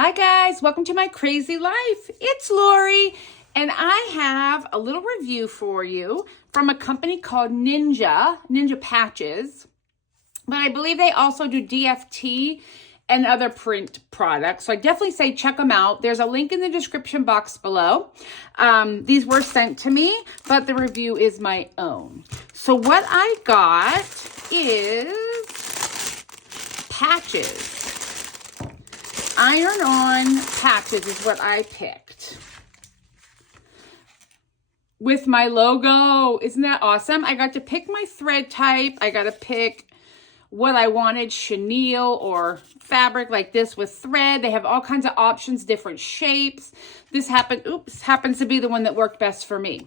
Hi guys, welcome to my crazy life. It's Lori, and I have a little review for you from a company called Ninja Patches. But I believe they also do DFT and other print products. So I definitely say check them out. There's a link in the description box below. These were sent to me, but the review is my own. So what I got is patches. Iron-on patches is what I picked. With my logo. Isn't that awesome? I got to pick my thread type. I got to pick what I wanted, chenille or fabric like this with thread. They have all kinds of options, different shapes. This happens to be the one that worked best for me.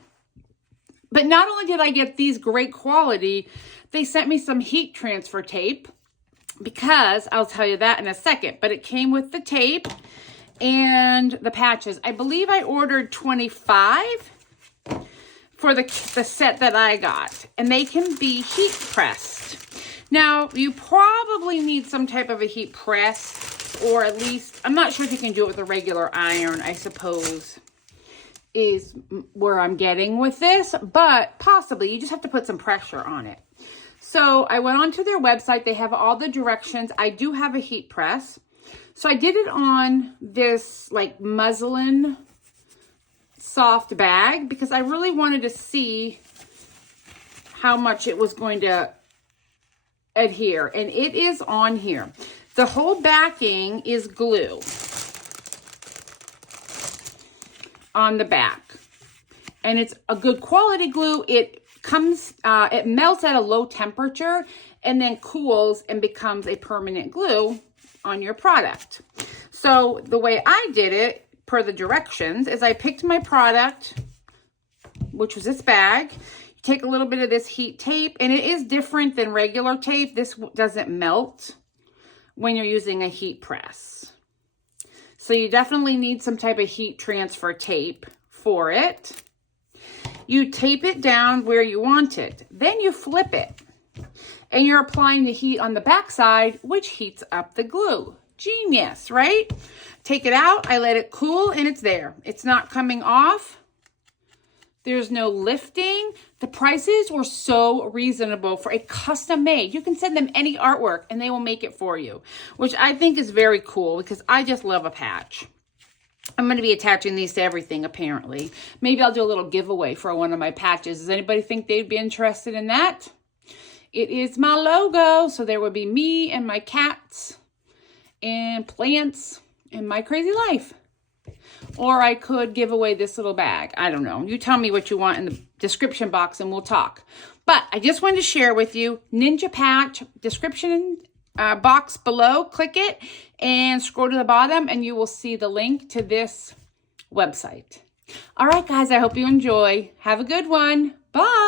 But not only did I get these great quality, they sent me some heat transfer tape, because I'll tell you that in a second, but it came with the tape and the patches. I believe I ordered 25 for the set that I got, and they can be heat pressed. Now, you probably need some type of a heat press, or at least, I'm not sure if you can do it with a regular iron, I suppose, is where I'm getting with this, but possibly, you just have to put some pressure on it. So I went onto their website. They have all the directions. I do have a heat press. So I did it on this like muslin soft bag because I really wanted to see how much it was going to adhere. And it is on here. The whole backing is glue on the back. And it's a good quality glue. It melts at a low temperature and then cools and becomes a permanent glue on your product. So the way I did it per the directions is I picked my product, which was this bag. You take a little bit of this heat tape, and it is different than regular tape. This doesn't melt when you're using a heat press. So you definitely need some type of heat transfer tape for it. You tape it down where you want it. Then you flip it. And you're applying the heat on the backside, which heats up the glue. Genius, right? Take it out. I let it cool, and it's there. It's not coming off. There's no lifting. The prices were so reasonable for a custom made. You can send them any artwork, and they will make it for you, which I think is very cool because I just love a patch. I'm going to be attaching these to everything, apparently. Maybe I'll do a little giveaway for one of my patches. Does anybody think they'd be interested in that? It is my logo, so there would be me and my cats and plants and my crazy life. Or I could give away this little bag. I don't know. You tell me what you want in the description box and we'll talk. But I just wanted to share with you, Ninja Patch, description box below. Click it and scroll to the bottom and you will see the link to this website. All right, guys, I hope you enjoy. Have a good one. Bye.